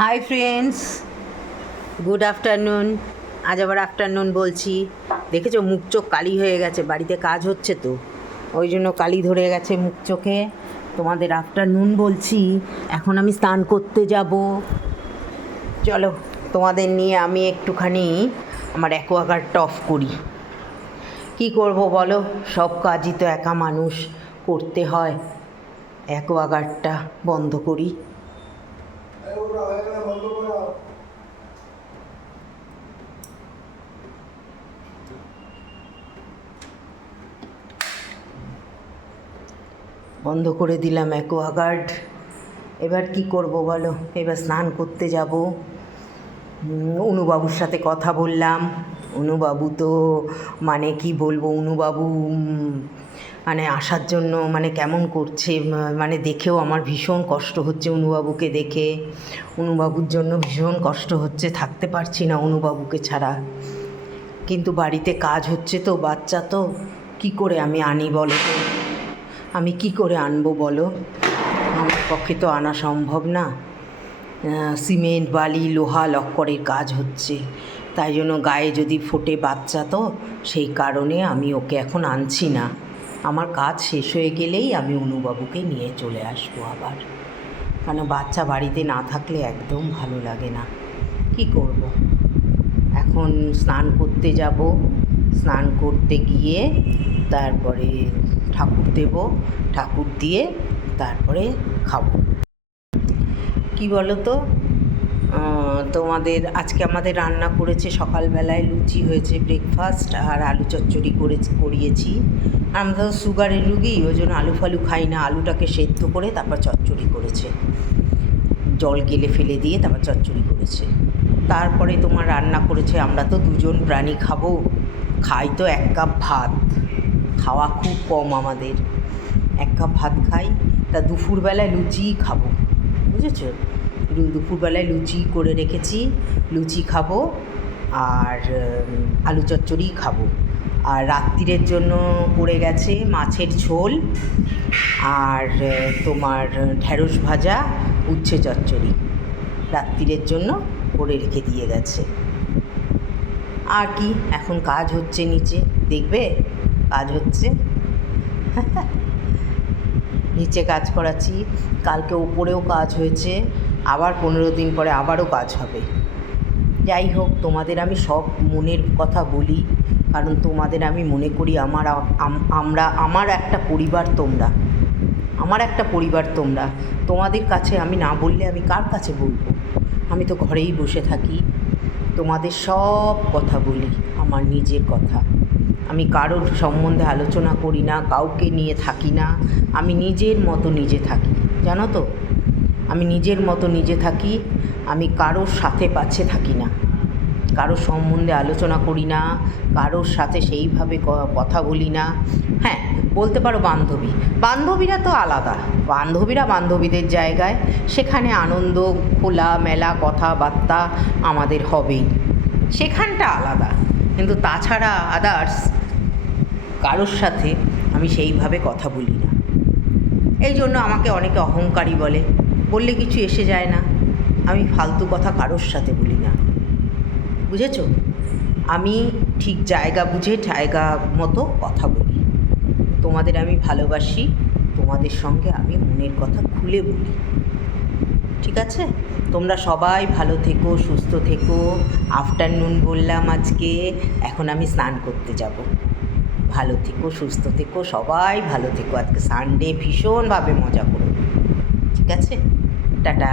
Hi friends, good afternoon. আজ আবার afternoon বলছি। দেখেছো মুখ চোখ কালি হয়ে গেছে, বাড়িতে কাজ হচ্ছে তো ওই জন্য কালি ধরে গেছে মুখ চোখে। তোমাদের আফটারনুন বলছি। এখন আমি স্নান করতে যাব। চলো তোমাদের নিয়ে আমি একটুখানি আমার অ্যাকোয়াগার্ডটা অফ করি। কি করব বলো, সব কাজই তো একা মানুষ করতে হয়। অ্যাকোয়াগার্ডটা বন্ধ করি। বন্ধ করে দিলাম অ্যাকোয়াগার্ড। এবার কি করব বলো, এবার স্নান করতে যাব। অনুবাবুর সাথে কথা বললাম। অনুবাবু তো মানে কি বলবো, অনুবাবু মানে আসার জন্য মানে কেমন করছে, মানে দেখেও আমার ভীষণ কষ্ট হচ্ছে অনুবাবুকে দেখে। অনুবাবুর জন্য ভীষণ কষ্ট হচ্ছে, থাকতে পারছি না অনুবাবুকে ছাড়া। কিন্তু বাড়িতে কাজ হচ্ছে তো, বাচ্চা তো, কি করে আমি আনি বলো তো? আমি কি করে আনবো বলো? আমার পক্ষে তো আনা সম্ভব না। সিমেন্ট বালি লোহা লক্করের কাজ হচ্ছে, তাই জন্য গায়ে যদি ফোটে বাচ্চা তো সেই কারণে আমি ওকে এখন আনছি না। আমার কাজ শেষ হয়ে গেলেই আমি অনুবাবুকে নিয়ে চলে আসবো আবার। কারণ বাচ্চা বাড়িতে না থাকলে একদম ভালো লাগে না। কি করব? এখন স্নান করতে যাব। স্নান করতে গিয়ে তারপরে ঠাকুর দেব, ঠাকুর দিয়ে তারপরে খাবো। কি বলো তো, তোমাদের আজকে আমাদের রান্না করেছে, সকালবেলায় লুচি হয়েছে ব্রেকফাস্ট, আর আলু চচ্চড়ি করিয়েছি। আমরা তো সুগারের রুগী, ওই জন্য আলু ফালু খাই না। আলুটাকে সেদ্ধ করে তারপর চচ্চড়ি করেছে, জল গেলে ফেলে দিয়ে তারপর চচ্চড়ি করেছে। তারপরে তোমার রান্না করেছে, আমরা তো দুজন প্রাণী খাবো, খাই তো 1 কাপ ভাত। খাওয়া খুব কম আমাদের, 1 কাপ ভাত খাই। তা দুপুরবেলায় লুচিই খাবো, বুঝেছো? দুপুরবেলায় লুচি করে রেখেছি, লুচি খাবো আর আলু চচ্চড়িই খাবো। আর রাত্রিরের জন্য পড়ে গেছে মাছের ঝোল আর তোমার ঢ্যাঁড়স ভাজা, উচ্ছে চচ্চড়ি রাত্রিরের জন্য করে রেখে দিয়ে গেছে। আর কি, এখন কাজ হচ্ছে নিচে, দেখবে কাজ হচ্ছে। নিচে কাজ করাচ্ছি, কালকে উপরেও কাজ হয়েছে, আবার 15 দিন পরে আবারও কাজ হবে। যাই হোক, তোমাদের আমি সব মনের কথা বলি, কারণ তোমাদের আমি মনে করি আমার একটা পরিবার তোমরা, আমার একটা পরিবার তোমরা। তোমাদের কাছে আমি না বললে আমি কার কাছে বলবো? আমি তো ঘরেই বসে থাকি, তোমাদের সব কথা বলি, আমার নিজের কথা। আমি কারোর সম্বন্ধে আলোচনা করি না, কাউকে নিয়ে থাকি না। আমি নিজের মতো নিজে থাকি, জানো তো? আমি নিজের মতো নিজে থাকি। আমি কারোর সাথে পাচ্ছে থাকি না, কারোর সম্বন্ধে আলোচনা করি না, কারোর সাথে সেইভাবে কথা বলি না। হ্যাঁ, বলতে পারো বান্ধবী, বান্ধবীরা তো আলাদা। বান্ধবীরা বান্ধবীদের জায়গায়, সেখানে আনন্দ খোলা মেলা কথাবার্তা আমাদের হবেই, সেখানটা আলাদা। কিন্তু তাছাড়া আদার্স কারোর সাথে আমি সেইভাবে কথা বলি না। এই জন্য আমাকে অনেকে অহংকারী বলে, বললে কিছু এসে যায় না। আমি ফালতু কথা কারোর সাথে বলি না, বুঝেছ? আমি ঠিক জায়গা বুঝে জায়গা মতো কথা বলি। তোমাদের আমি ভালোবাসি, তোমাদের সঙ্গে আমি মনের কথা খুলে বলি, ঠিক আছে? তোমরা সবাই ভালো থেকো, সুস্থ থেকো। আফটারনুন বললাম আজকে, এখন আমি স্নান করতে যাব। ভালো থেকো, সুস্থ থেকো, সবাই ভালো থেকো। আজকে সানডে, ভীষণভাবে মজা করো, ঠিক আছে? টাটা।